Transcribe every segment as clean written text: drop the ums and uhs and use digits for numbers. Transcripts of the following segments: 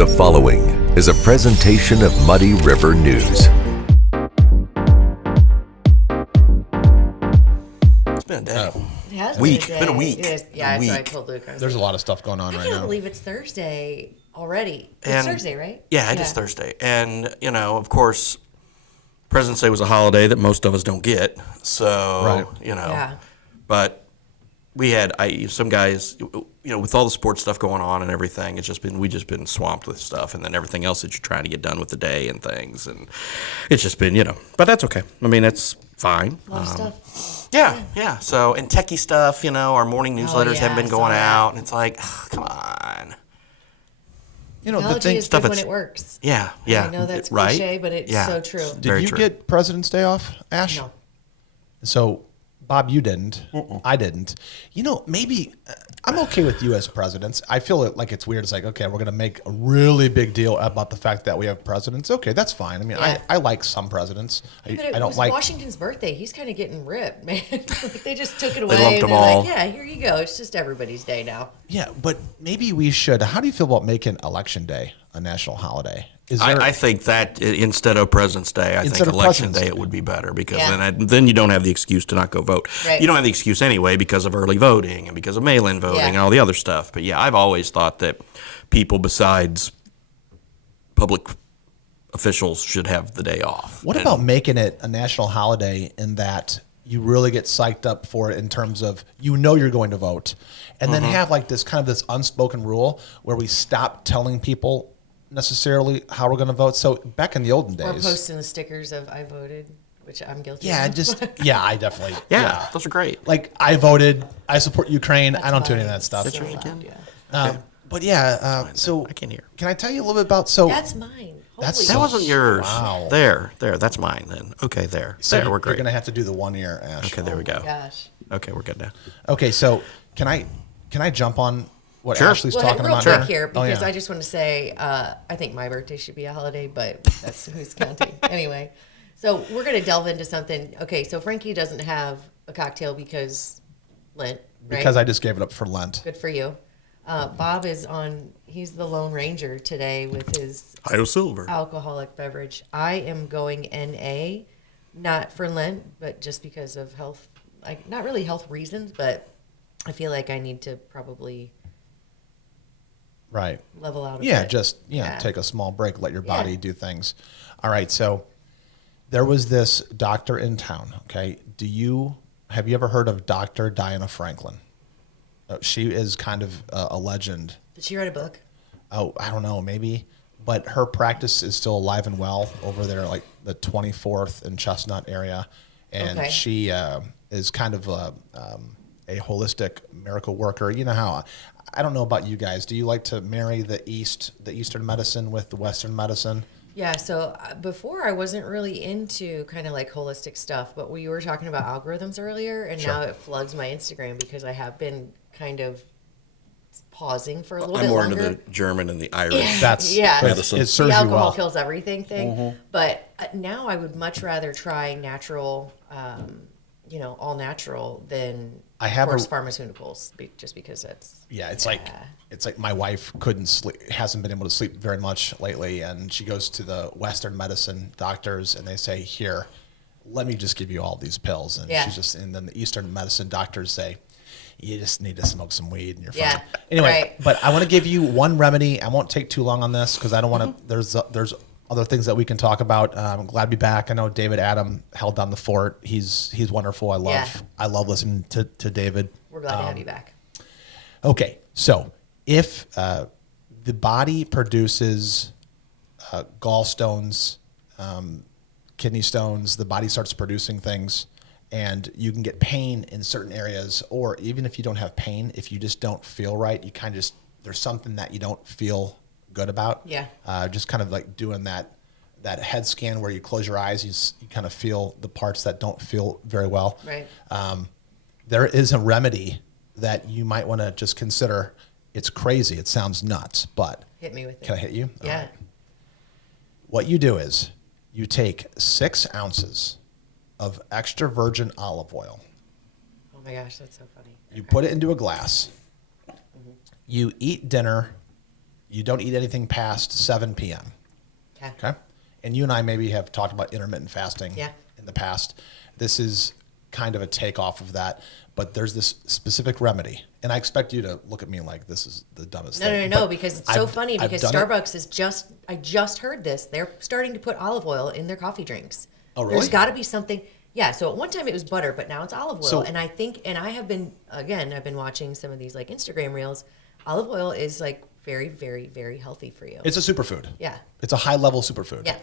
The following is a presentation of Muddy River News. It's been a day. It has Week. been a day. Been a week. It is, yeah, that's what I told Luke. There's a lot of stuff going on right I can't now. believe it's Thursday already. It's And- Thursday, right? Yeah, it is Thursday. And, of course, President's Day was a holiday that most of us don't get. So, Right. Yeah. But we had some guys, with all the sports stuff going on and everything, we just been swamped with stuff, and then everything else that you're trying to get done with the day and things, and it's just been, but that's okay. I mean, it's fine. A lot of stuff. Yeah. So, and techie stuff, our morning newsletters haven't been I saw going that. out, and it's like, come on. The Technology thing, is good when it works. Yeah. I know that's right? cliche, but it's Yeah. so true. did Very you true. get President's Day off, Ash? No. So, Bob, you didn't. I didn't. Maybe I'm okay with U.S. presidents. I feel like it's weird. It's like, okay, we're going to make a really big deal about the fact that we have presidents. Okay, that's fine. I mean, Yeah. I like some presidents. But I it don't was like. Washington's birthday. He's kind of getting ripped, man. Like, they just took it away. lumped and them they're all. like, yeah, here you go. It's just everybody's day now. Yeah, but maybe we should. How do you feel about making Election Day a national holiday? Is there, I think that instead of President's Day, I think Instead of Election President's Day Day. it would be better because Yeah. then you don't have the excuse to not go vote. Right. You don't have the excuse anyway because of early voting and because of mail-in voting Yeah. and all the other stuff. But yeah, I've always thought that people besides public officials should have the day off. What about making it a national holiday in that you really get psyched up for it in terms of you're going to vote, and then have like this kind of this unspoken rule where we stop telling people necessarily how we're going to vote. So back in the olden Or days, posting the stickers of I voted, which I'm guilty yeah, of. I definitely, Yeah, those are great. like I voted, I support Ukraine. I don't do any of That's that stuff. so yours loud, again? yeah. But yeah, so I can't hear. Can I tell you a little bit about That's mine. That's Holy That wasn't yours. Wow. There, that's mine then. Okay, there. There, we're You're great. going to have to do the 1 year, Ash. Okay, there we go. Gosh. Okay, we're good now. Okay, so can I jump on what Sure. Ashley's Well, talking real about quick here, Oh, because yeah. I just want to say, I think my birthday should be a holiday, but that's who's counting. Anyway, so we're going to delve into something. Okay, so Frankie doesn't have a cocktail because Lent, right? Because I just gave it up for Lent. Good for you. Bob he's the Lone Ranger today with his Io Silver. alcoholic beverage. I am going NA, not for Lent, but just because of health, like not really health reasons, but I feel like I need to probably Right. level out a Yeah, bit. just take a small break, let your body do things. All right, so there was this doctor in town, okay? Have you ever heard of Dr. Diana Franklin? She is kind of a legend. Did she write a book? Oh, I don't know, maybe. But her practice is still alive and well over there, like the 24th and Chestnut area. And Okay. she is kind of a holistic miracle worker. You know how, I don't know about you guys. Do you like to marry the Eastern medicine with the Western medicine? Yeah, so before I wasn't really into kind of like holistic stuff, but we were talking about algorithms earlier, and now it floods my Instagram because I have been kind of pausing for a little I'm bit more longer. into the German and the Irish. That's Yeah. Medicine. It serves the you alcohol well. kills everything thing. But now I would much rather try natural, all natural than I have of course, a- pharmaceuticals, just because it's Yeah, it's like my wife couldn't sleep, hasn't been able to sleep very much lately, and she goes to the Western medicine doctors, and they say, "Here, let me just give you all these pills," and and then the Eastern medicine doctors say, "You just need to smoke some weed, and you're fine." Yeah, Anyway, right. but I want to give you one remedy. I won't take too long on this because I don't want to. There's other things that we can talk about. I'm glad to be back. I know David Adam held down the fort. He's wonderful. I love listening to David. we're glad to have you back. Okay, so if the body produces gallstones, kidney stones, the body starts producing things, and you can get pain in certain areas, or even if you don't have pain, if you just don't feel right, you kind of there's something that you don't feel good about. Yeah. Just kind of like doing that head scan where you close your eyes, you kind of feel the parts that don't feel very well. Right. There is a remedy that you might want to just consider. It's crazy. It sounds nuts, but Hit me with it. can I hit you? All Yeah. right. What you do is you take 6 ounces of extra virgin olive oil. Oh my gosh, that's so funny. You put it into a glass. You eat dinner You don't eat anything past 7 p.m. Okay. And you and I maybe have talked about intermittent fasting in the past. This is kind of a takeoff of that, but there's this specific remedy. And I expect you to look at me like this is the dumbest thing. No, because it's so funny because Starbucks is I just heard this. They're starting to put olive oil in their coffee drinks. Oh, really? There's got to be something. Yeah, so at one time it was butter, but now it's olive oil. So, and I think, and I have been, again, I've been watching some of these like Instagram reels. Olive oil is like very, very, very healthy for you. It's a superfood. Yeah. It's a high level superfood. Yeah.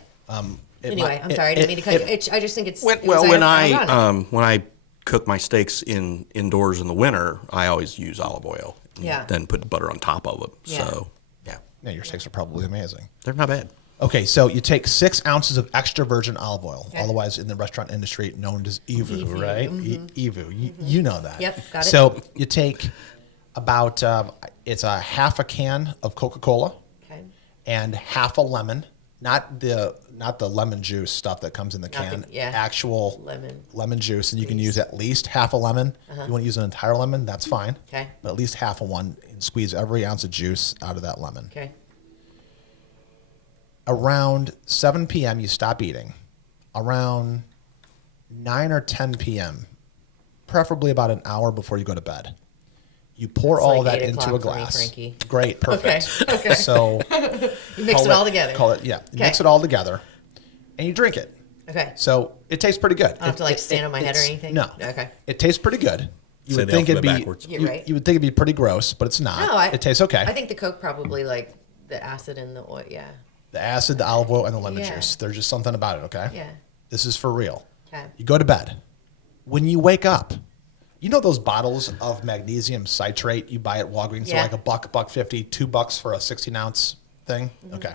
Anyway, I'm sorry, I didn't mean to cut you. I just think it's when I cook my steaks indoors in the winter, I always use olive oil. Yeah. Then put butter on top of it. Yeah. So yeah, your steaks are probably amazing. they're not bad. Okay, so you take 6 ounces of extra virgin olive oil, otherwise in the restaurant industry known as EVU, right? EVU, you know that. Yep, got it. So you take about it's a half a can of Coca-Cola, and half a lemon, not the lemon juice stuff that comes in the can, actual lemon juice, and you can use at least half a lemon. You want to use an entire lemon, that's fine. Okay. But at least half of one, and squeeze every ounce of juice out of that lemon. Okay. Around 7 p.m., you stop eating. Around 9 or 10 p.m., preferably about an hour before you go to bed, you pour all that into a glass. Frankie. Great, perfect. Okay. So you mix it all together. You mix it all together, and you drink it. Okay. So it tastes pretty good. I don't have to stand on my head or anything? No. Okay. It tastes pretty good. You would think it'd be you would think it'd be pretty gross, but it's not. No, it tastes okay. I think the Coke probably like the acid and the oil. Yeah. The acid, the olive oil, and the lemon juice. There's just something about it, okay? Yeah. This is for real. Okay. You go to bed. When you wake up, you know those bottles of magnesium citrate you buy at Walgreens? Yeah. So like $1.50, $2 for a 16-ounce thing? Okay.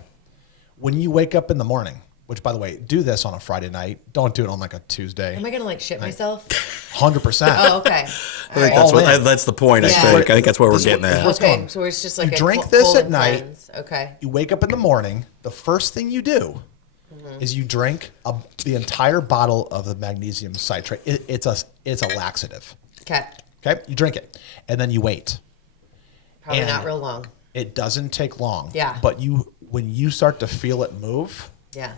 When you wake up in the morning, which, by the way, do this on a Friday night. Don't do it on like a Tuesday. Am I going to like shit myself? 100%. Oh, okay. I think that's the point. I think that's where we're getting at. Okay, so it's just like you drink this at night. Cleanse. Okay. You wake up in the morning. The first thing you do is you drink the entire bottle of the magnesium citrate. It's a laxative. Okay. Okay. You drink it, and then you wait. Probably not real long. It doesn't take long. Yeah. But when you start to feel it move,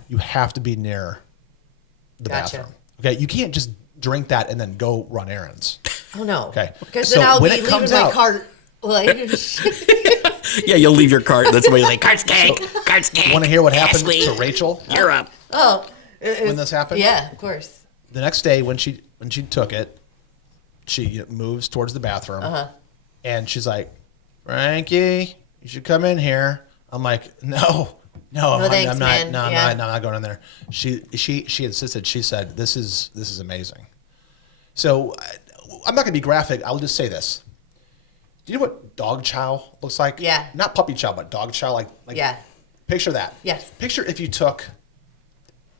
you have to be near the bathroom. Okay. You can't just drink that and then go run errands. Oh no. Okay. Because then I'll be leaving my cart. Like, yeah, you'll leave your cart. That's why you're like, cart's gang, cart's gang. Want to hear what happened Ashley, to Rachel? You're up. Oh. When this happened? Yeah, of course. The next day when she took it, she moves towards the bathroom, and she's like, Frankie, you should come in here. I'm like, no, thanks, I'm man. not. I'm not going in there. She insisted. She said, this is amazing. So I'm not going to be graphic. I'll just say this. Do you know what dog chow looks like? Yeah. Not puppy chow, but dog chow. Like yeah. Picture that. Yes. Picture if you took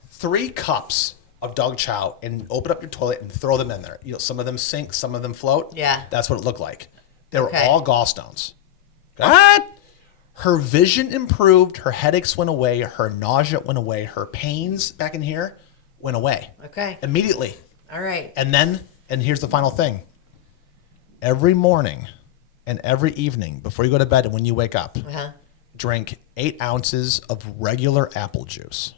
3 cups of dog chow and open up your toilet and throw them in there. You know, some of them sink, some of them float. Yeah. That's what it looked like. They were all gallstones. Okay? What? Her vision improved. Her headaches went away. Her nausea went away. Her pains back in here went away. Okay. Immediately. All right. And here's the final thing. Every morning and every evening before you go to bed and when you wake up, drink 8 ounces of regular apple juice.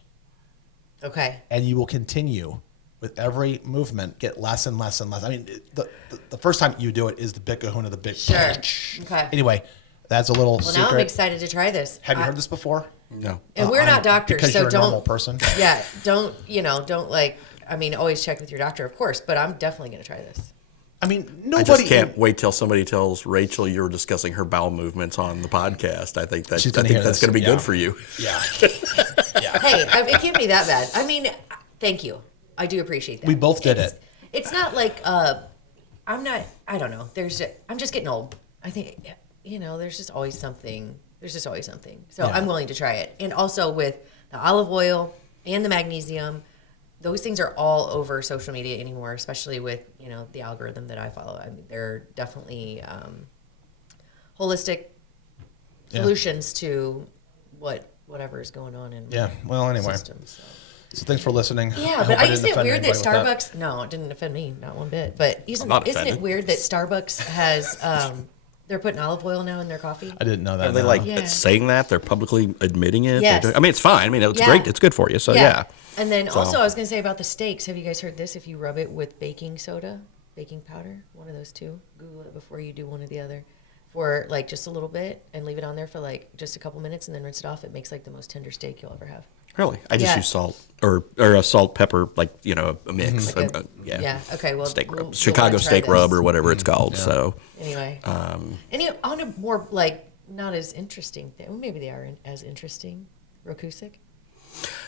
Okay. And you will continue with every movement, get less and less and less. I mean, the first time you do it is the big kahuna, the big. Sure. Okay. Anyway, that's a little secret. Now I'm excited to try this. Have you heard this before? No. And we're not doctors, because so you're a don't. normal person. Yeah. Don't like. I mean, always check with your doctor, of course. But I'm definitely going to try this. I mean, I nobody. just can't wait till somebody tells Rachel you're discussing her bowel movements on the podcast. I think that's going to be good for you. Yeah. Hey, it can't be that bad. I mean, thank you. I do appreciate that. We both did it. It's not like I'm not. I don't know. I'm just getting old. I think there's just always something. So I'm willing to try it. And also with the olive oil and the magnesium. Those things are all over social media anymore, especially with, the algorithm that I follow. I mean, they're definitely holistic solutions to whatever is going on in well, anyway. system. So thanks for listening. Yeah, but isn't it weird that Starbucks? No, it didn't offend me, not one bit. But isn't it weird that Starbucks has They're putting olive oil now in their coffee. I didn't know that. Are they no. like Yeah. saying that? They're publicly admitting it? Yes. I mean, it's fine. I mean, it's Yeah. great. It's good for you. So, yeah. And then So- also, I was going to say about the steaks. Have you guys heard this? If you rub it with baking soda, baking powder, one of those two, Google it before you do one or the other, for like just a little bit and leave it on there for like just a couple minutes and then rinse it off. It makes like the most tender steak you'll ever have. Really? I just Yeah. use salt or a salt pepper, like, a mix. Like Yeah. Yeah. Okay. Well, Steak rub. we'll Chicago wanna try steak this. rub or whatever it's called. So, Anyway. Any on a more like not as interesting thing. Well, maybe they are as interesting. Rokusik.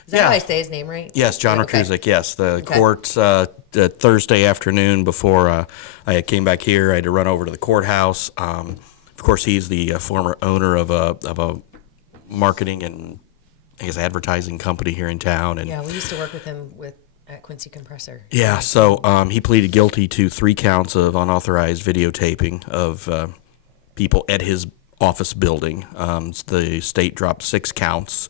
Is that Yeah. how I say his name right? yes, John Okay. Rakuzik, yes. The Okay. court, the Thursday afternoon before I came back here, I had to run over to the courthouse. Of course, he's the former owner of a marketing and, I guess, advertising company here in town. And Yeah, we used to work with him at Quincy Compressor. yeah, so he pleaded guilty to 3 counts of unauthorized videotaping of people at his office building. The state dropped 6 counts.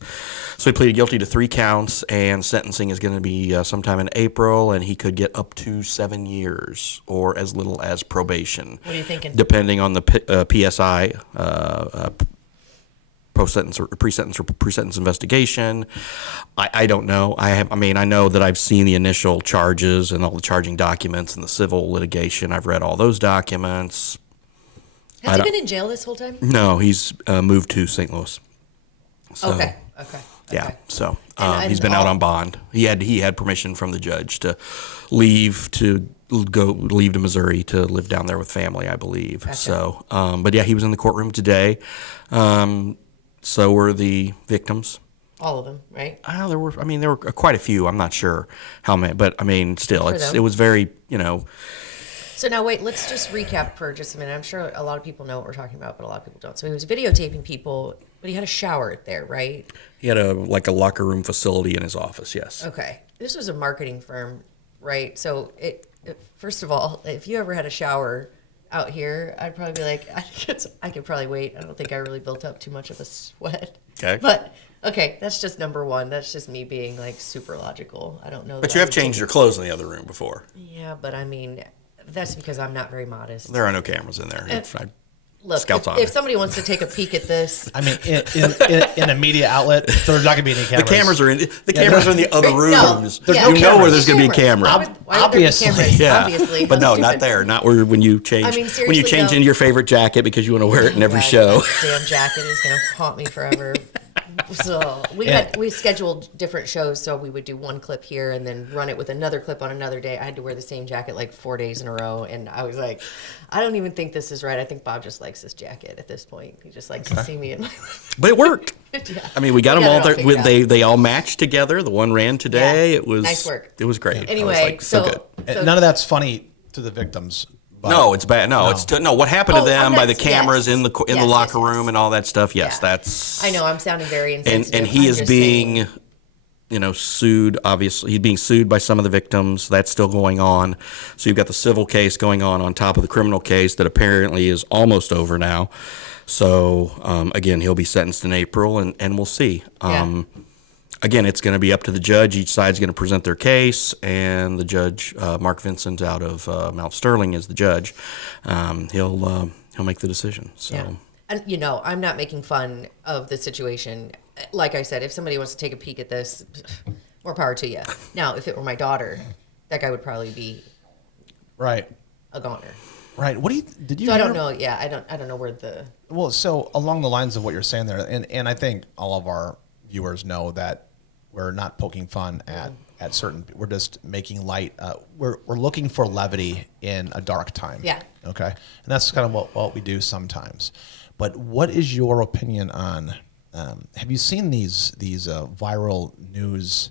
So he pleaded guilty to 3 counts, and sentencing is going to be sometime in April, and he could get up to 7 years or as little as probation. What are you thinking? Depending on the PSI, pre-sentence investigation. I don't know. I know that I've seen the initial charges and all the charging documents and the civil litigation. I've read all those documents. Has he been in jail this whole time? No, he's moved to St. Louis. So, Okay. Yeah. So And he's been out on bond. He had permission from the judge to leave to Missouri to live down there with family, I believe. Gotcha. So, but yeah, he was in the courtroom today. So were the victims. All of them, right? There were quite a few. I'm not sure how many, but I mean, still, For them. it was very, So now wait, let's just recap for just a minute. I'm sure a lot of people know what we're talking about, but a lot of people don't. So he was videotaping people, but he had a shower there, right? he had a locker room facility in his office. Yes. Okay. This was a marketing firm, right? So first of all, if you ever had a shower out here, I'd probably be like, I could probably wait. I don't think I really built up too much of a sweat. Okay. But okay, that's just number one. That's just me being like super logical. I don't know. But that you I have would changed take- your clothes in the other room before. Yeah, but I mean, that's because I'm not very modest. There are no cameras in there. Look, Scouts on if it. somebody wants to take a peek at this, I mean, in a media outlet, there's not going to be any The cameras. cameras are in the other No, rooms. yeah, You no know where cameras. there's going to be a camera. Why would there be Obviously. cameras? Yeah, Obviously, but How no, not stupid. there. Not where when you change. I mean, when you seriously, change though. into your favorite jacket because you want to wear it in every God, show. that damn jacket is gonna haunt me forever. So we scheduled different shows, so we would do one clip here and then run it with another clip on another day. I had to wear the same jacket like 4 days in a row, and I was like, I don't even think this is right. I think Bob just likes this jacket at this point. He just likes to see me in my. But it worked. Yeah. I mean, we got We them got all it all there. figured out. They all matched together. The one ran today. Yeah. It was Nice work. It was great. I was Anyway, like, so good. And none of that's funny to the victims. But No, it's bad. No, it's no. What happened to Oh, them by the that's- cameras yes. in the Yes, locker yes, room yes. and all that stuff? Yes, Yeah. that's. I know I'm sounding very insensitive. And he I'm is just being, saying. sued. Obviously, he's being sued by some of the victims. That's still going on. So you've got the civil case going on top of the criminal case that apparently is almost over now. So again, he'll be sentenced in April, and we'll see. Yeah. Again, it's going to be up to the judge. Each side's going to present their case, and the judge, Mark Vincent out of Mount Sterling, is the judge. He'll make the decision. So. Yeah. And, I'm not making fun of the situation. Like I said, if somebody wants to take a peek at this, more power to you. Now, if it were my daughter, that guy would probably be right, a goner. right. What did you? So I hear- don't know. Yeah, I don't know where the. Well, so along the lines of what you're saying there, and I think all of our viewers know that we're not poking fun at certain. We're just making light. We're looking for levity in a dark time. Yeah. Okay, and that's kind of what we do sometimes. But what is your opinion on? Have you seen these viral news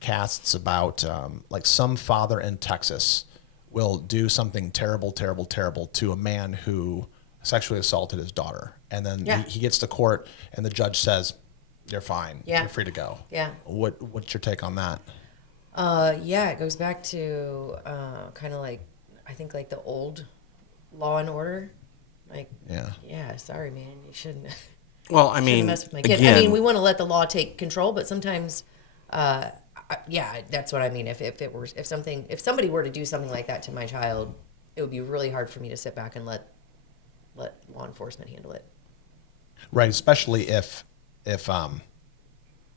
casts about like some father in Texas will do something terrible to a man who sexually assaulted his daughter, and then Yeah. he gets to court, and the judge says, "You're fine. Yeah. You're free to go." Yeah. What's your take on that? Yeah, it goes back to kind of like, I think like the old Law and Order. Like, Yeah. Sorry, man, you shouldn't. Well, I Shouldn't mean, mess with my kid. again, I mean, we want to let the law take control, but sometimes, that's what I mean. If somebody were to do something like that to my child, it would be really hard for me to sit back and let let law enforcement handle it. Right, especially if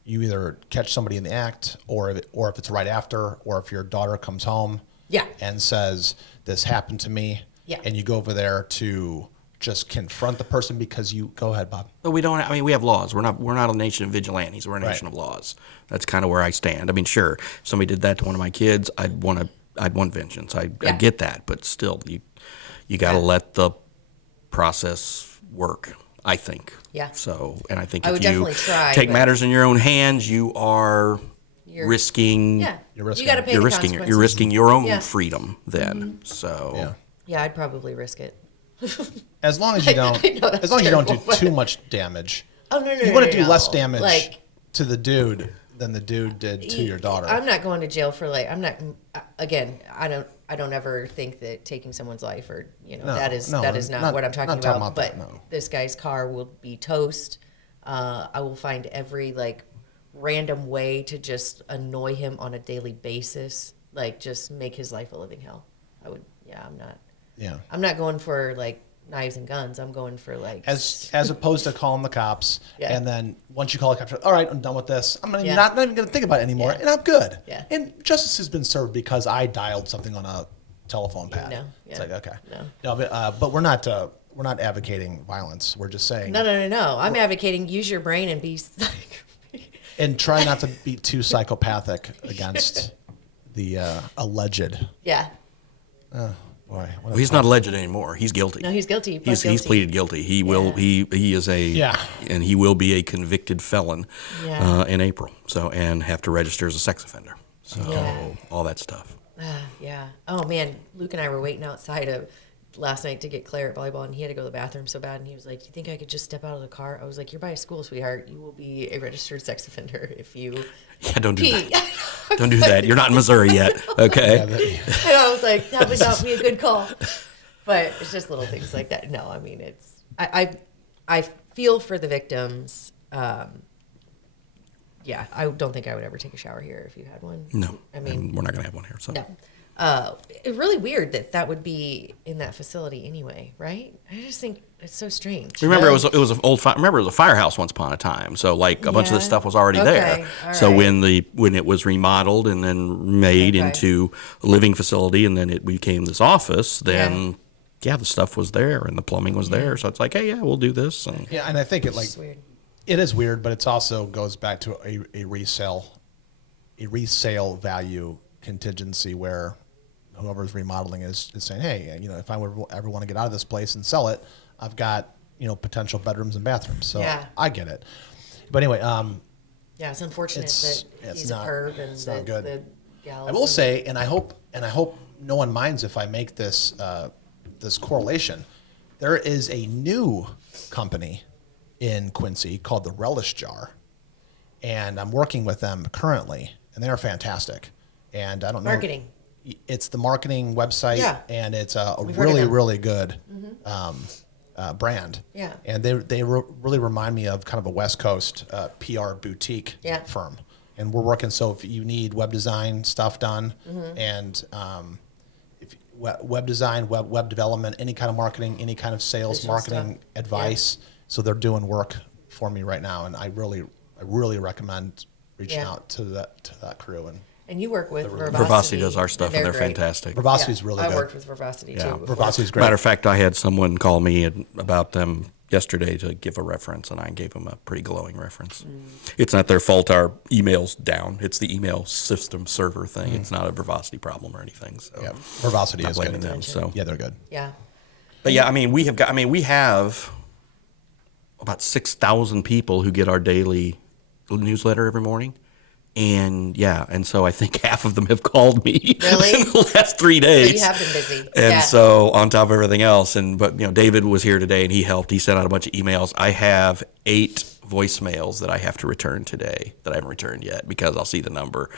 you either catch somebody in the act, or if it's right after, or if your daughter comes home, Yeah. and says this happened to me, Yeah. and you go over there to just confront the person because you go ahead, Bob. But we don't. I mean, we have laws. We're not a nation of vigilantes. We're a nation of laws. That's kind of where I stand. I mean, sure, if somebody did that to one of my kids, I'd want vengeance. I get that, but still, you got to let the process work, I think. Yeah. So, and I think I if would you definitely try, take but- matters in your own hands, you are risking. Yeah. You're risking- You got to pay You're the risking consequences. you're risking your own Yeah. freedom then. So Yeah. Yeah, I'd probably risk it. As long as you don't, I know that's as long as you don't do terrible, but- too much damage. Oh, no. You want to do no. less damage Like, to the dude than the dude did to your daughter. I'm not going to jail for I'm not. Again, I don't ever think that taking someone's life or No, that is no, not not- what I'm talking not talking about. about But that, no. this guy's car will be toast. I will find every random way to just annoy him on a daily basis, just make his life a living hell. I would. Yeah, I'm not. Yeah. I'm not going for knives and guns. I'm going for As opposed to calling the cops, Yeah. and then once you call the cops, all right, I'm done with this. I'm Yeah. not even going to think about it anymore, Yeah. and I'm good. Yeah. And justice has been served because I dialed something on a telephone pad. No. It's Yeah. like, okay. No. But we're not advocating violence. We're just saying No. I'm advocating use your brain and be and try not to be too psychopathic against the alleged. yeah. Boy, well, he's not alleged anymore. He's guilty. No, he's guilty. He pled He's guilty. pleaded guilty. He will. Yeah. He is and he will be a convicted felon Yeah. in April. So and have to register as a sex offender. So Yeah. all that stuff. Yeah. Oh man, Luke and I were waiting outside last night to get Claire at volleyball, and he had to go to the bathroom so bad, and he was like, "Do you think I could just step out of the car?" I was like, "You're by a school, sweetheart. You will be a registered sex offender if you Yeah, don't do pee." that. Don't do that. You're not in Missouri yet. Okay. And I was like, "That would not be a good call." But it's just little things like that. No, I mean, I feel for the victims. Yeah, I don't think I would ever take a shower here if you had one. No, I mean, and we're not gonna have one here. So no. It's really weird that would be in that facility anyway, right? I just think it's so strange. remember, it was an old. Remember, it was a firehouse once upon a time. So a bunch of this Yeah. stuff was already Okay, there. all So right. when it was remodeled and then made Okay. into a living facility, and then it became this office, then yeah, the stuff was there and the plumbing was there. So it's like, hey, yeah, we'll do this. And Yeah, and I think it It's weird. it is weird, but it's also goes back to a resale value contingency where whoever's remodeling is saying, hey, if I would ever want to get out of this place and sell it, I've got potential bedrooms and bathrooms. So Yeah. I get it. But anyway, Yeah, it's unfortunate It's- that it's he's not- a perv and it's not good. the gals. I will say, and I hope no one minds if I make this this correlation. There is a new company in Quincy called the Relish Jar, and I'm working with them currently, and they are fantastic. And I don't know Marketing. It's the marketing website, Yeah. and it's a We've heard of really them. really good brand. Yeah. And they really remind me of kind of a West Coast PR boutique Yeah. firm. And we're working. So if you need web design stuff done, Mm-hmm. and if web design, web development, any kind of marketing, any kind of sales Visual marketing stuff. advice, so they're doing work for me right now, and I really recommend reaching Yeah. out to that crew. And And you work with Verbosity does our stuff, and they're great. fantastic. Verbosity is really I good. worked with Verbosity Yeah. too. before. Verbosity is great. Matter of fact, I had someone call me about them yesterday to give a reference, and I gave them a pretty glowing reference. It's not their fault our email's down. It's the email system server thing. It's not a Verbosity problem or anything. So Yeah, Verbosity not is blaming good. them. So Yeah, they're good. Yeah. but yeah, we have about 6,000 people who get our daily newsletter every morning. And so I think half of them have called me Really? in the last 3 days. So you have been busy. And Yeah. so on top of everything else, but David was here today and he helped. He sent out a bunch of emails. I have 8 voicemails that I have to return today that I haven't returned yet because I'll see the number,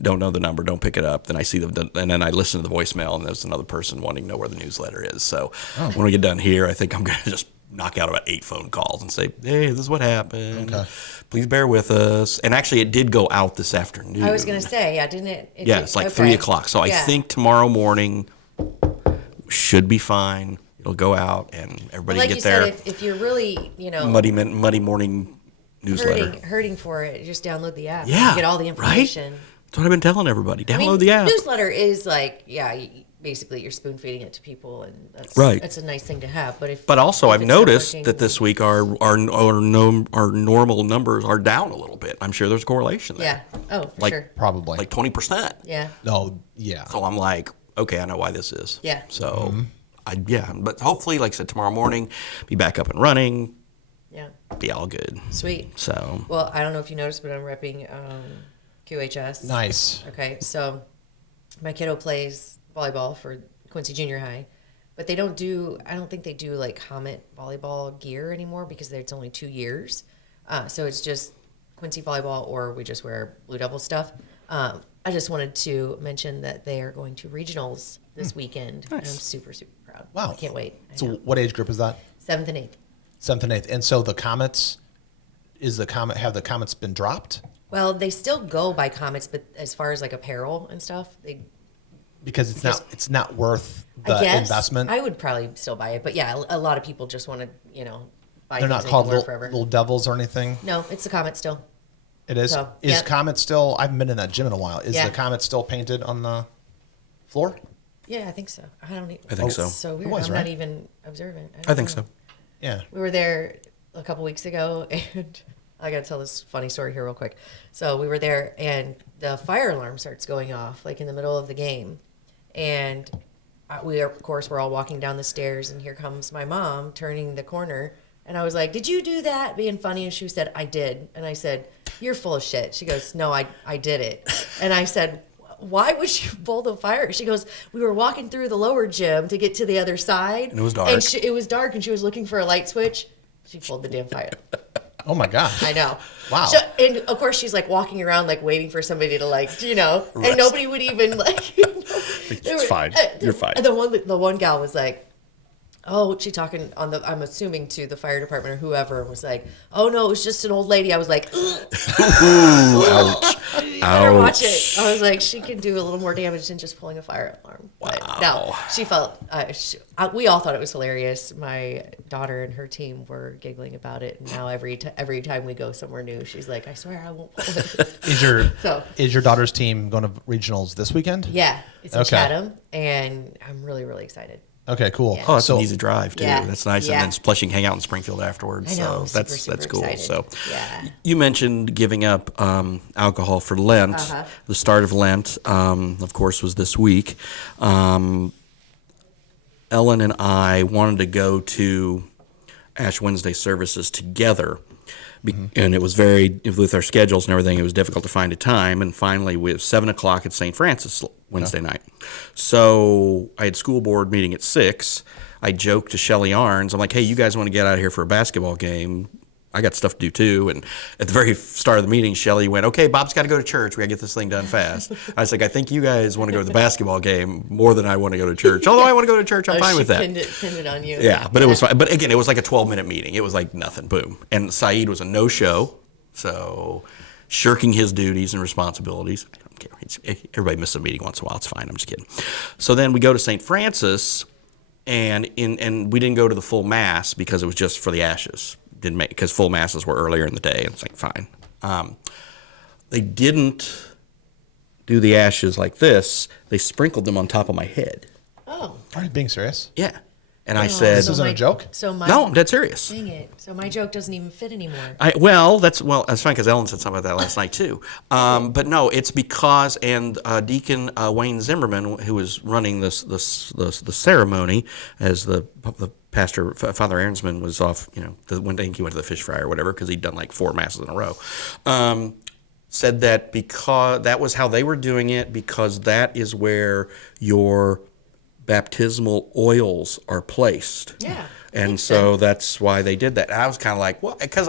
don't know the number, don't pick it up. Then I see and then I listen to the voicemail and there's another person wanting to know where the newsletter is. So when we get done here, I think I'm going to just knock out about 8 phone calls and say, hey, this is what happened. Okay. Please bear with us. And actually, it did go out this afternoon. I was going to say, yeah, didn't it? Yeah, it's like 3 o'clock. So I think tomorrow morning should be fine. It'll go out and everybody like get you there. said, if you're really, Muddy morning newsletter. hurting for it, just download the app. Yeah, You get all the information. Right? That's what I've been telling everybody. Download I mean, the app. Newsletter is like, basically you're spoon feeding it to people, and that's Right. That's a nice thing to have. But also, if I've it's not noticed working- that this week our normal numbers are down a little bit. I'm sure there's a correlation there. Yeah. Oh, for Like- sure. Probably. Like 20%. Yeah. Oh, yeah. So I'm like, okay, I know why this is. Yeah. So, but hopefully, like I said, tomorrow morning, be back up and running, Yeah. be all good. Sweet. So, Well, I don't know if you noticed, but I'm repping QHS. Nice. Okay, so my kiddo plays volleyball for Quincy Junior High, but they don't do, I don't think they do like Comet volleyball gear anymore because it's only 2 years. So it's just Quincy volleyball, or we just wear Blue Devil stuff. I just wanted to mention that they are going to regionals this weekend. And I'm super, super proud. Wow. I can't wait. I So know. what age group is that? 7th and 8th. 7th and 8th. And so the Comets, have the Comets been dropped? Well, they still go by Comets, but as far as like apparel and stuff, they Because it's not worth the I guess investment. I would probably still buy it, but yeah, a lot of people just want to, buy They're things not they called can wear little, forever. little Devils or anything. No, it's the Comet still. It is. So, Is yep. Comet still? I haven't been in that gym in a while. Is Yeah. the Comet still painted on the floor? Yeah, I think so. I don't. I think so. It's so weird. was, I'm right? not even observant. I think so. Yeah. We were there a couple weeks ago, and I got to tell this funny story here real quick. So we were there, and the fire alarm starts going off like in the middle of the game, and we are, of course, we're all walking down the stairs, and here comes my mom turning the corner, and I was like, "Did you do that?" Being funny, and she said, "I did," and I said, "You're full of shit." She goes, "No, I did it," and I said, "Why would you pull the fire?" She goes, "We were walking through the lower gym to get to the other side. And it was dark. And it was dark, and she was looking for a light switch. She pulled the damn fire." Oh my gosh. I know. Wow. And of course, she's like walking around, like waiting for somebody to Right. and nobody would even like. It's fine. You're fine. And the one gal was like, "Oh," she talking on the, I'm assuming to the fire department or whoever, was like, "Oh no, it was just an old lady." I was like, "Ugh, Ooh, ouch. you better watch Ouch. it." I was like, she can do a little more damage than just pulling a fire alarm. But no, she felt, we all thought it was hilarious. My daughter and her team were giggling about it. And now every time we go somewhere new, she's like, "I swear I won't pull it." Is your daughter's team going to regionals this weekend? Yeah, it's in Okay. Chatham, and I'm really, really excited. Okay, cool. Yeah. Oh, that's So- an easy drive too. Yeah. That's nice. Yeah. And then plus you can hang out in Springfield afterwards. I know, I'm So that's super, that's super cool. excited. So Yeah. you mentioned giving up alcohol for Lent. Uh-huh. The start of Lent, of course, was this week. Ellen and I wanted to go to Ash Wednesday services together. And it was with our schedules and everything, it was difficult to find a time. And finally, we have 7 o'clock at St. Francis Wednesday night. So I had school board meeting at 6. I joked to Shelly Arns, I'm like, "Hey, you guys want to get out of here for a basketball game? I got stuff to do too." And at the very start of the meeting, Shelly went, "Okay, Bob's got to go to church. We got to get this thing done fast." I was like, "I think you guys want to go to the basketball game more than I want to go to church. Although I want to go to church, I'm fine She with that." pinned it on you. Yeah, but it was fine. But again, it was like a 12-minute meeting. It was like nothing. Boom. And Saeed was a no-show, so shirking his duties and responsibilities. I don't care. Everybody misses a meeting once in a while. It's fine. I'm just kidding. So then we go to St. Francis, and we didn't go to the full mass because it was just for the ashes. Didn't make, because full masses were earlier in the day. It's like fine. They didn't do the ashes like this. They sprinkled them on top of my head. Oh. Are you being serious? Yeah. And I Oh, said, This isn't a joke? So "No, I'm dead serious." Dang it. So my joke doesn't even fit anymore. That's fine because Ellen said something about that last night too. But no, it's because Deacon Wayne Zimmerman, who was running the ceremony, as the pastor Father Aaronsman was off, one day he went to the fish fry or whatever because he'd done like 4 masses in a row. Said that because that was how they were doing it, because that is where your baptismal oils are placed. Yeah. And makes so sense. that's why they did that. And I was kind of like, well, because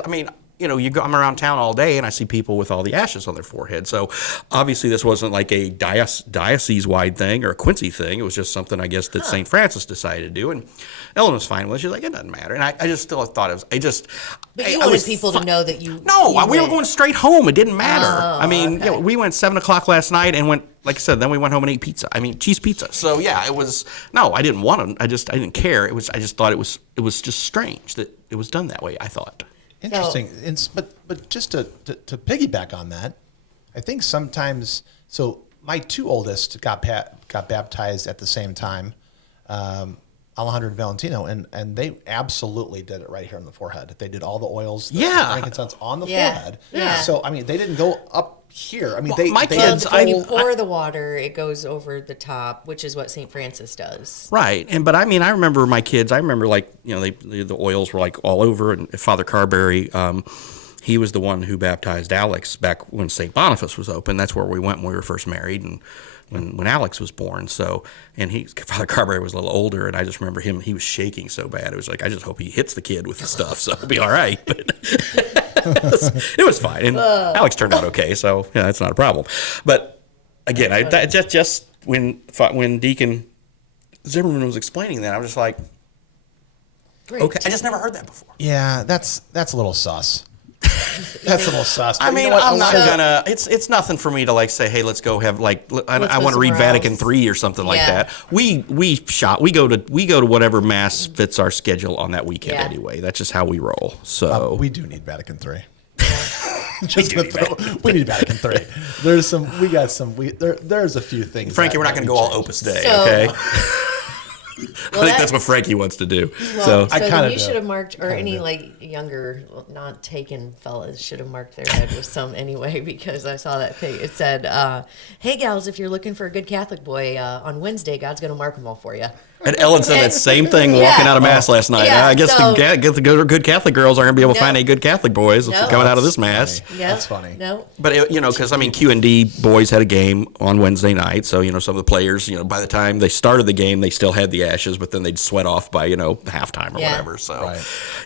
I'm around town all day and I see people with all the ashes on their forehead. So obviously this wasn't like a diocese-wide thing or a Quincy thing. It was just something, I guess, that St. Francis decided to do. And Ellen was fine with it. She's like, it doesn't matter. And I just still thought it was, But you wanted people to know that you. No, you we were went. going straight home. It didn't matter. Oh, I mean, okay. we went 7 o'clock last night and went, like I said, then we went home and ate pizza. I mean, cheese pizza. So yeah, it was, no, I didn't want to. I didn't care. I just thought it was just strange that it was done that way, I thought. Interesting. But just to piggyback on that, I think sometimes, so my 2 oldest got baptized at the same time, Alejandro and Valentino, and they absolutely did it right here on the forehead. They did all the oils, the frankincense on the forehead. Yeah. So, I mean, they didn't go up here. I mean, my they kids, When you pour the water, it goes over the top, which is what St. Francis does. Right, but I mean, I remember my kids. I remember the oils were like all over, and Father Carberry, he was the one who baptized Alex back when St. Boniface was open. That's where we went when we were first married, and when Alex was born. So, and Father Carberry was a little older, and I just remember him. He was shaking so bad. It was like, I just hope he hits the kid with the stuff, so it'll be all right. But it was fine, and Alex turned out okay, so yeah, that's not a problem. But again, just when Deacon Zimmerman was explaining that, I was just like, Great. okay, I just never heard that before. Yeah, that's a little sus. That's a little sus. But I you mean, know what? I'm not gonna. It's nothing for me to like say, hey, let's go have like. I Let's want go to read somewhere Vatican else. III or something like Yeah. that. We shop. We go to whatever mass fits our schedule on that weekend Yeah. anyway. That's just how we roll. So We do need Vatican III. do We need Vatican III. There's a few things. Frankie, that- we're not that going to we go all changed. Opus Dei, So- okay? Well, I think that's what Frankie wants to do. Well, So I so kinda then you do. should have marked, or Kinda any do. like younger, not taken fellas should have marked their head with some anyway, because I saw that thing. It said, "Hey gals, if you're looking for a good Catholic boy on Wednesday, God's gonna mark them all for you." and Ellen said that same thing Yeah. walking out of mass last night. Yeah, I guess so- the good Catholic girls aren't going to be able to No. find any good Catholic boys No. coming out of this mass. Funny. Yeah, That's funny. No, But because I mean, Q&D boys had a game on Wednesday night, so some of the players, by the time they started the game, they still had the ashes, but then they'd sweat off by halftime or Yeah. whatever. So Right.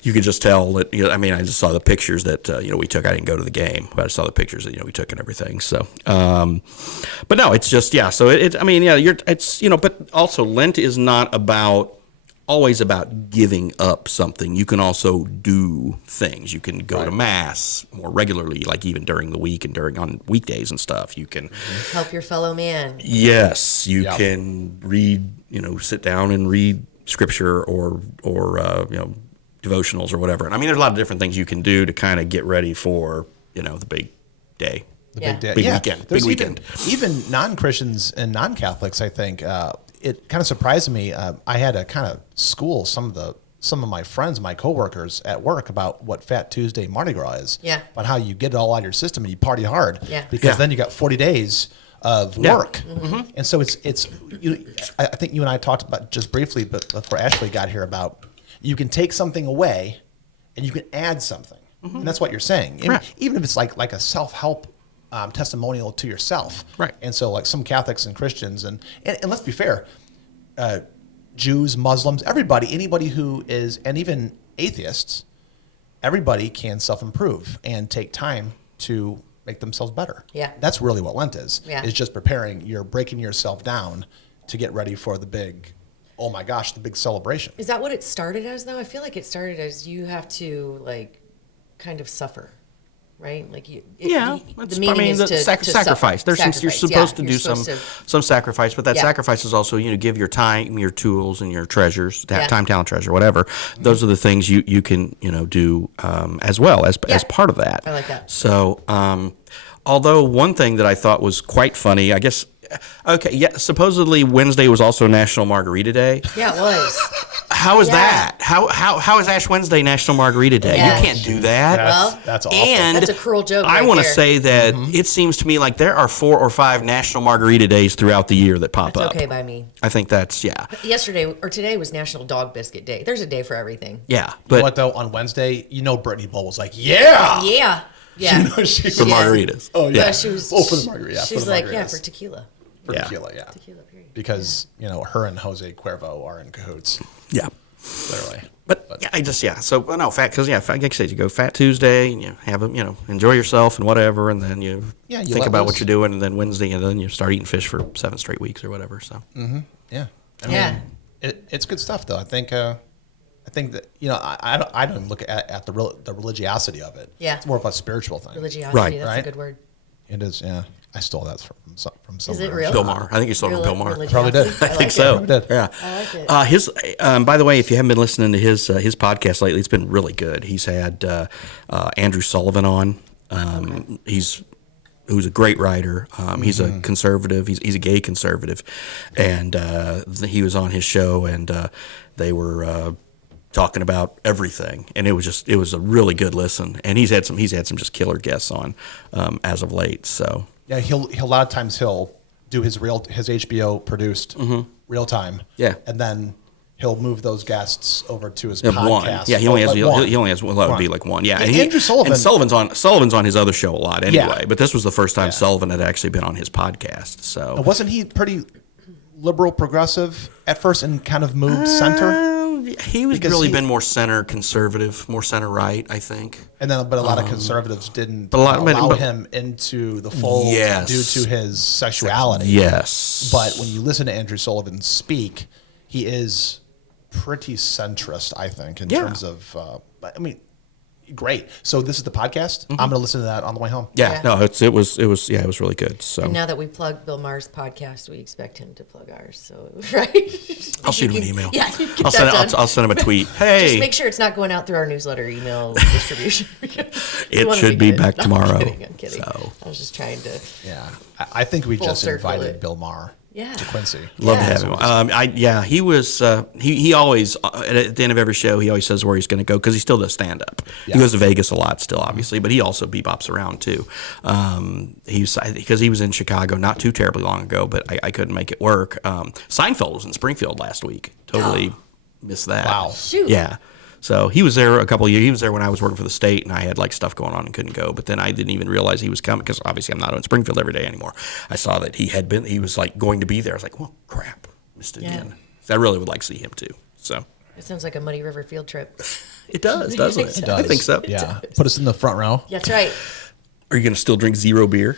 you could just tell that. I mean, I just saw the pictures that we took. I didn't go to the game, but I saw the pictures that we took and everything. So, but no, it's just So I mean, it's but also Lent is not always about giving up something. You can also do things. You can go to mass more regularly, like even during the week and on weekdays and stuff. You can, help your fellow man. yes, you Yeah. can read, sit down and read scripture or devotionals or whatever. And I mean, there's a lot of different things you can do to kind of get ready for, the big day. The Yeah. big day. Big Yeah. weekend. Big There's weekend. Even non-Christians and non-Catholics, I think, it kind of surprised me. I had to kind of school some of my friends, my coworkers at work about what Fat Tuesday Mardi Gras is. Yeah. About how you get it all out of your system and you party hard. Yeah. Because Yeah. then you got 40 days of Yeah. work. And so it's I think you and I talked about just briefly, but before Ashley got here, about you can take something away and you can add something. And that's what you're saying. Correct. Even if it's like a self-help testimonial to yourself. Right. And so like some Catholics and Christians and let's be fair, Jews, Muslims, anybody who is, and even atheists, everybody can self-improve and take time to make themselves better. Yeah. That's really what Lent is. Yeah. Is just preparing, you're breaking yourself down to get ready for the big, oh my gosh, the big celebration. Is that what it started as, though? I feel like it started as you have to, like, kind of suffer, right? Like the meaning is to sacrifice. suffer. You're Sacrifice, supposed to you're do supposed some sacrifice, but that Yeah. sacrifice is also give your time, your tools, and your treasures, Yeah. time, talent, treasure, whatever. Those are the things you can do as well as Yeah. part of that. I like that. So, although one thing that I thought was quite funny, I guess. Okay, yeah. Supposedly Wednesday was also National Margarita Day. Yeah, it was. How is Yeah. that? How is Ash Wednesday National Margarita Day? Yeah. You can't do that. Well, That's awful. And That's a cruel joke I right want to there. say that it seems to me like there are 4 or 5 National Margarita Days throughout the year that pop It's up. okay by me. I think that's Yesterday or today was National Dog Biscuit Day. There's a day for everything. yeah. You know But what though? On Wednesday, Brittany Bull was like, yeah. Yeah. Yeah. She for Yeah. margaritas. Oh yeah. Yeah, she was. Oh, for the margarita. Yeah, She's for the like, margaritas. yeah, for tequila. For Yeah. tequila, yeah. Tequila, period. Because her and Jose Cuervo are in cahoots. Yeah. Clearly. But yeah, So no fat because like I said, you go Fat Tuesday and you have enjoy yourself and whatever, and then you you think let about loose. what you're doing, and then Wednesday, and then you start eating fish for 7 straight weeks or whatever. So Yeah. I Yeah. mean, it's good stuff though. I think that I don't look at the religiosity of it. Yeah. It's more of a spiritual thing. Religiosity, Right. that's Right. a good word. It is. Yeah. I stole that from somewhere. Is it real? Bill Maher, I think you stole it from Bill Maher. Probably did. Religiosity? I think like so. it. Probably did. Yeah. I like it. His by the way, if you haven't been listening to his podcast lately, it's been really good. He's had Andrew Sullivan on. Who's a great writer. He's a conservative. He's a gay conservative, and he was on his show, and they were talking about everything, and it was a really good listen. And he's had some just killer guests on as of late. So Yeah. He'll a lot of times he'll do his HBO produced real time. Yeah. And then he'll move those guests over to his one. podcast. Yeah, he only has one. he only has well, that would be like one. Yeah, and Andrew Sullivan. And Sullivan's on his other show a lot anyway. Yeah. But this was the first time Sullivan had actually been on his podcast. So Wasn't he pretty liberal progressive at first and kind of moved center? he was Because really he- been more center conservative, more center right, I think. And then, but a lot of conservatives didn't but a lot- allow but- him into the fold Yes. due to his sexuality. Yes, But when you listen to Andrew Sullivan speak, he is pretty centrist, I think, in Yeah. terms of. I mean, great. So this is the podcast. I'm going to listen to that on the way home. yeah, Yeah. no, it was really good. So And now that we plugged Bill Maher's podcast, we expect him to plug ours. So, right? I'll shoot him an email. Yeah, you get I'll that send done. I'll send him a tweet. Hey, Just make sure it's not going out through our newsletter email distribution. We it wanna should be good. back No, tomorrow. I'm kidding. So. I was just trying to. Yeah. I think we Full just circle invited it. Bill Maher Yeah. to Quincy. Love to Yeah. have him. He was. He always at the end of every show he always says where he's going to go because he still does stand up. Yeah. He goes to Vegas a lot still, obviously, but he also bebops around too. Because he was in Chicago not too terribly long ago, but I couldn't make it work. Seinfeld was in Springfield last week. Totally missed that. Wow. Shoot. Yeah. So he was there a couple of years. He was there when I was working for the state, and I had like stuff going on and couldn't go. But then I didn't even realize he was coming because obviously I'm not in Springfield every day anymore. I saw that he was like going to be there. I was like, well, crap, missed it Yeah. again. So I really would like to see him too. So It sounds like a Muddy River field trip. it does, doesn't it? It I think so. Yeah. Put us in the front row. That's right. Are you going to still drink zero beer?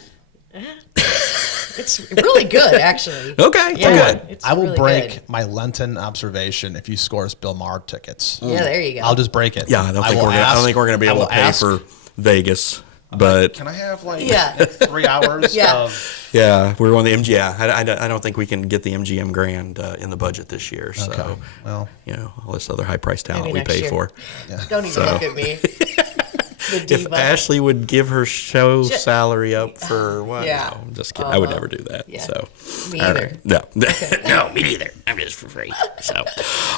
It's really good, actually. Okay, Yeah, good. it's I will really break good. my Lenten observation if you score us Bill Maher tickets. Yeah, there you go. I'll just break it. Yeah, I don't think we're going to be able to pay for Vegas, but Can I have like Yeah. 3 hours Yeah. of? yeah, we're on the MG. Yeah, I don't think we can get the MGM Grand in the budget this year. So Okay. Well, all this other high price talent Maybe we next pay year. for. Don't even look at me. The If diva. Ashley would give her show salary up for what? Yeah. No, I'm just kidding. I would never do that. Yeah. So Me all either. right. No, no, me neither. I'm just for free. So,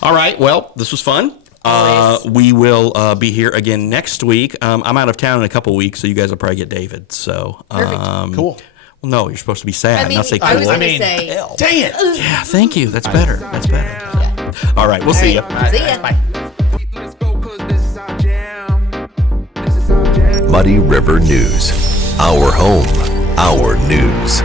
all right. Well, this was fun. Always. We will be here again next week. I'm out of town in a couple weeks, so you guys will probably get David. So, Perfect. cool. well, no, you're supposed to be sad, I mean, not say I was cool. going to say. Dang it! Yeah, thank you. That's better. That's better. All right, we'll see you. See ya. Bye. Let's go, 'cause this is our jam. This is our jam. Muddy River News. Our home, our news.